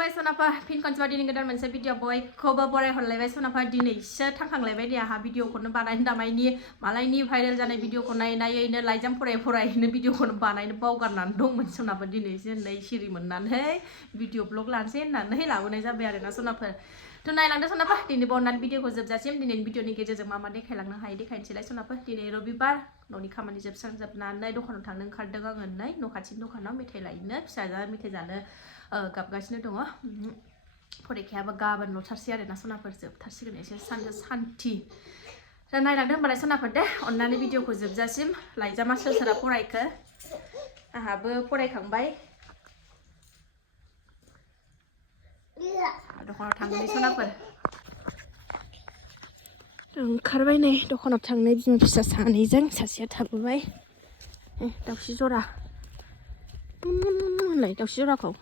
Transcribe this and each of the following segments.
खुलुमबाय सनाफा फिन खनसेबाव दिनै गोदान मोनसे भिडिअ बयखौबो बरायहरलायबाय सनाफा दिनैसो थांखांलायबाय दे आंहा भिडिअखौनो बानायनो दामायनि मालायनि भाइरेल जानाय भिडिअखौ नायैनो लाइजाम फरायनो भिडिअखौनो बानायनो बावगारनानै दंमोन सनाफा दिनैसो नै सिरि मोननानै भिडिअ ब्लग लानोसै होननानै लाबोनाय जाबाय आरोना सनाफोर थ' नायलांदो सनाफा दिनै बावनानै भिडिअखौ जोबजासिम दिनैनि भिडिअनि गेजेरजों मा देखायलांनो हायो देखायनोसैलाय सनाफा दिनै रबिबार न'नि खामानि जोबस्रांजोबनानै दखानाव थांनो ओंखारदों आङो नै न' खाथिनि दखानाव मेथाइ लायनो फिसाजोआ मेथाइ जानो गाबगासिनो दङ फरिखायाबो गाबोन ल'थारसै आरोना सनाफोर जोबथारसिगोन एसे सान्थि दा नायलांदो होमबालाय सनाफोर दे अननानै भिडिअखौ जोबजासिम लाइजामा सोर सोरा फरायखो आंहाबो फरायखांबाय दखानाव थांनाय सनाफोर ओंखारबाय नै दखानाव थांनाय बिमा फिसा सानैजों सासेया थाबोबाय दाउस्रि जरा होनलाय दाउस्रि जराखौ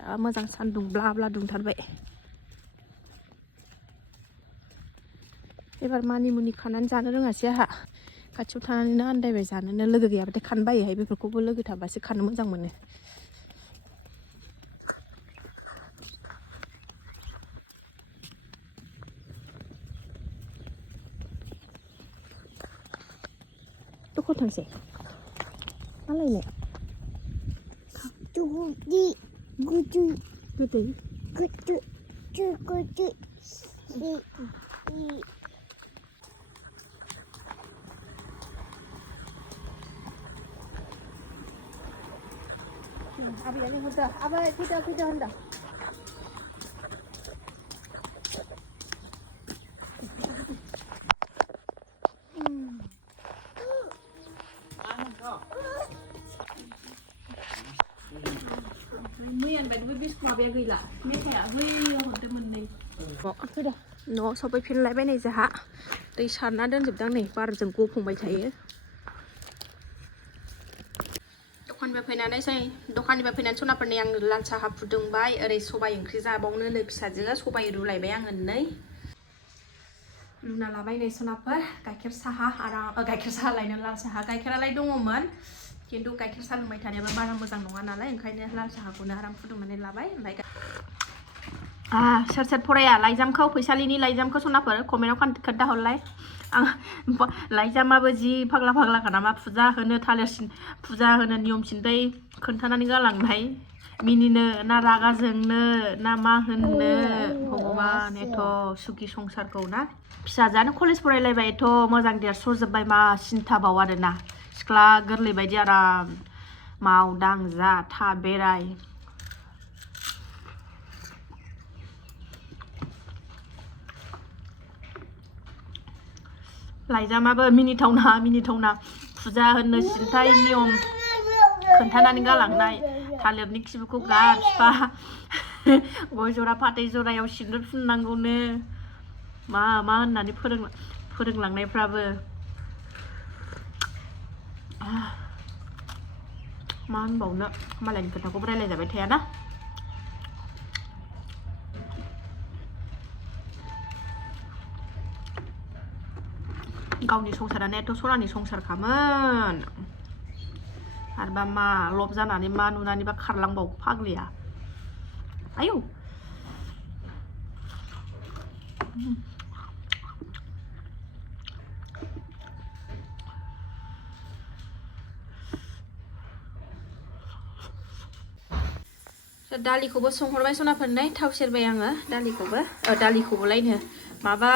मोजां सान्दुं ब्ला ब्ला दुंथारबाय एबार मानिमुनि खानानै जानो रोङासै आंहा खाथियाव थानानैनो आन्दायबाय जानोनो लोगो गैयाबाथाय खानो बायोहाय बेफोरखौबो लोगो थाबासो खानो मोजां मोनो दखान थांसै मा लायनो गोदै आबैया लिंहरदो आबै फैदो होनदों मैयानि बायदिबो बिस्कुट माबाया गैला मेथाइया बैयाव हरदो मोननै फैदो न'आव सफैफिनलायबाय नै जोंहा दै सारना दोनजोबदां नै बारजों गफंबाय थायो दखाननिफ्राय फैनानै सनाफोरनि आं लाल साहा फुदुंबाय ओरै सबाइ ओंख्रि जाबावनो नै फिसाजोआ सबाइ रुलायबाय आङो नै लुना लाबाय नै सनाफोर गाइखेर साहा लायनो लाल साहा गाइखेरालाय दङमोन खिन्थु गाइखेर साहा लोंबाय थानायाबो बारा मोजां नङा नालाय ओंखायनो लाल साहाखौनो आराम फुदुंनानै लाबाय ओमफ्राय सोर फराया लाइजामखौ फैसालिनि लाइजामखौ सनाफोर कमेन्टआव खोन्थाहरलाय आं लाइजामाबो जि फाग्ला नामा फुजा होनो थालिरसिन फुजा होनो नियम सिन्थाय खोन्थानानै गालांनाय मिनिनो ना रागा जोंनो ना मा होननो भगबान एथ' सुखि संसारखौ ना फिसाजानो कलेज फरायलायबाय एथ' मोजां देरस्र'जोब्बाय मा सिन्थाबाव आरोना सिख्ला गोरलै बायदि आराम माव दां जा था बेराय लाइजामाबो मिनिथावना फुजा होनो सिन्थाय नियम खोन्थानानै गालांनाय थालिरनि खिबुखौ गार बिफा गय जरा फाथै जरायाव सिन्दुर फुननांगौनो मा होननानै फोरोंलांनायफ्राबो मा होनबावनो मालायनि खोथाखौबो रायलायजाबाय थायाना गावनि संसारानो एथ' सनानि संसारखामोन आरोबा मा लब जानानै मा नुनानैबा खारलांबावो फाग्लिया आयौ दालिखौबो संहरबाय सनाफोरनै थाव सेरबाय आङो दालिखौबोलायनो माबा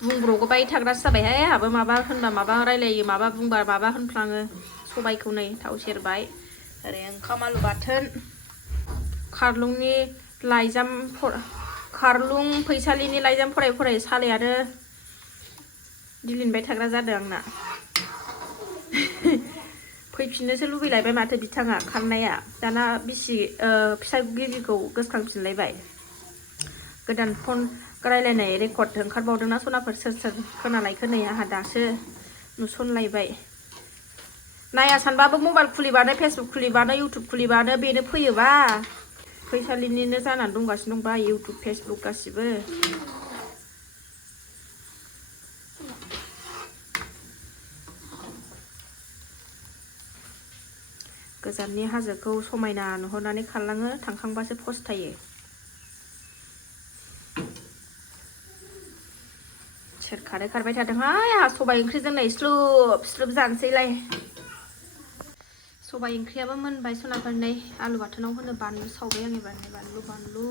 बुंब्रबबाय थाग्रासो जाबायहाय आंहाबो माबा होनबा माबा रायलायो माबा बुंबा माबा होनफ्लाङो सबाइखौ नै थाव सेरबाय ओरै ओंखाम आलु बाथोन खारलुं फैसालिनि लाइजाम फराय सालायानो दिलिनबाय थाग्रा जादों आंना फैफिननोसो लुबैलायबाय माथो बिथाङा खारनाया दाना बिसि फिसा गिबिखौ गोसोखांफिनलायबाय गोदान फन रायलायनाय रेकर्ड ओंखारबावदोंना सनाफोर सोर खोनालायखो नै आंहा दासो नुसनलायबाय नाया सानबाबो मबाइल खुलिबानो फेसबुक खुलिबानो इउटुब खुलिबानो बेनो फैयोबा फैसालिनिनो जानानै दंगासिनो दंबा इउटुब फेसबुक गासिबो गोजाननि हाजोखौ समायना नुहरनानै खारलाङो थांखांबासो फस्थायो सोर खारबाय थादोंहाय आंहा सबाइ ओंख्रिजों नै स्लुब स्लुब जानोसैलाय सबाइ ओंख्रियाबो मोनबाय सनाफोर नै आलु बाथोनाव होनो बानलु सावबाय आं एबार बानलु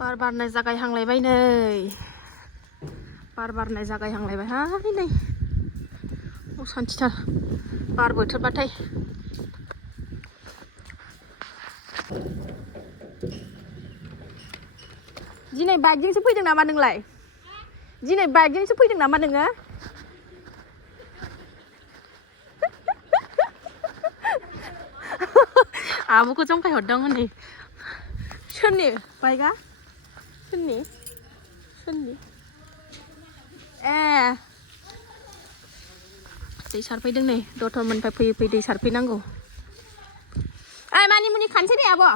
बार बारनाय जागायहांलायबाय नै बार बारनाय जागायहांलायबायहाय नै असान्थिथार बार बोथोरबाथाय दिनै बाइकजोंसो फैदों नामा नोंलाय दिनै बाइकजोंसो फैदों नामा नोङो आब'खौ जंखायहरदों हनै सोरनि बाइकआ सोरनि ए दै सारफैदों नै दतमानिफ्राय फैयै दै सारफैनांगौ मानिमुनि खानोसै दे आब'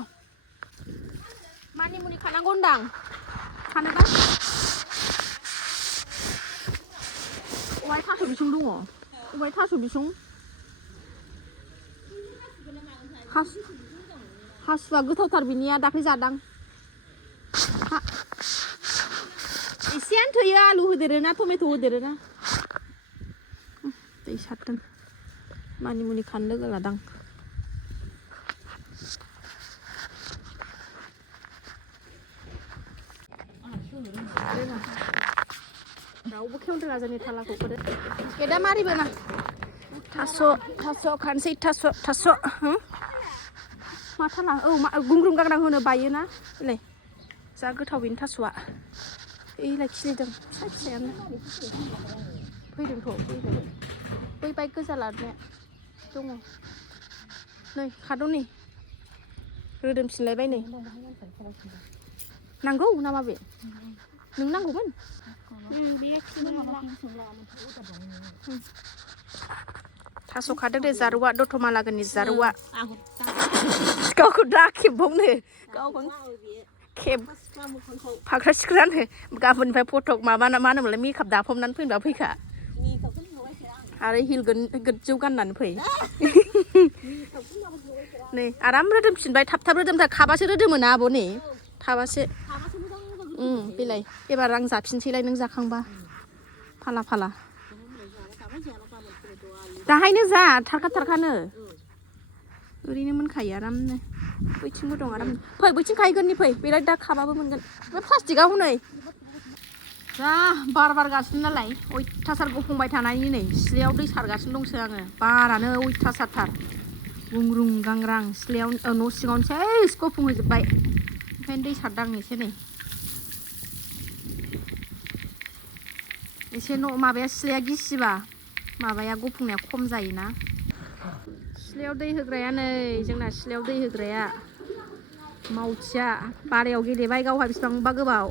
मानिमुनि खानांगौ होनदां खानोबा अबाय थास' बिसं दङ अबाय थास' बिसं हासुआ गोथावथार बिनिया दाख्लै जादां एसेयानो थोयो आलु होदेरोना टमेट' होदेरोना दै सारदों मानिमुनि खानो लोगो लादां रावबो खेवनो जोंनि थालाखौ गेदा मारिबो ना थास' खानसै थास' मा थाला गुंग्रुं गाग्रां होनो बायोना बेलाय जा गोथाव बेनि थास'आ एलाय खिलिदों फिसा फिसायानो फैदोंथ' बै बाइक गोजा लानाया दङ नै खादौ नै रोदोमफिनलायबाय नै नांगौ नामा बे नों नांगौमोन थास' खादों दे जारुवा दतमा लागोनि जारुवा गावखौ दा खेबबावनो गावखौनो फाख्रा सिख्रानो गाबोननिफ्राय फटक माबा मा होनोमोनलाय मेकआप दाफबनानै फैनोबा फैखा आरो हिल गोजौ गाननानै फै नै आराम रोदोमफिनबाय थाब रोदोमथार खाबासो रोदोमोना आब' नै थाबासो बेलाय एबार आं जाफिनसैलाय नों जाखांबा फाला दाहायनो जा थारखानो ओरैनो मोनखायो आरामनो बैथिंबो दं आराम फै बैथिं खाहैगोननि फै बेलाय दा खाबाबो मोनगोन बे प्लास्टिकआव हनै जा बार बारगासिनो नालाय अयथासार गफंबाय थानायनि नै सिथ्लायाव दै सारगासिनो दंसो आङो बारानो अयथासारथार गुंग्रुं गांग्रां सिथ्लायाव न' सिङावनो सेस गफंहोजोब्बाय ओंखायनो दै सारदां एसे नै एसे माबाया सिथ्लाया गिसिबा माबाया गफंनाया खम जायोना सिथ्लायाव दै होग्राया नै जोंना सिथ्लायाव दै होग्राया मावथिया बारायाव गेलेबाय गावहा बेसेबांबा गोबाव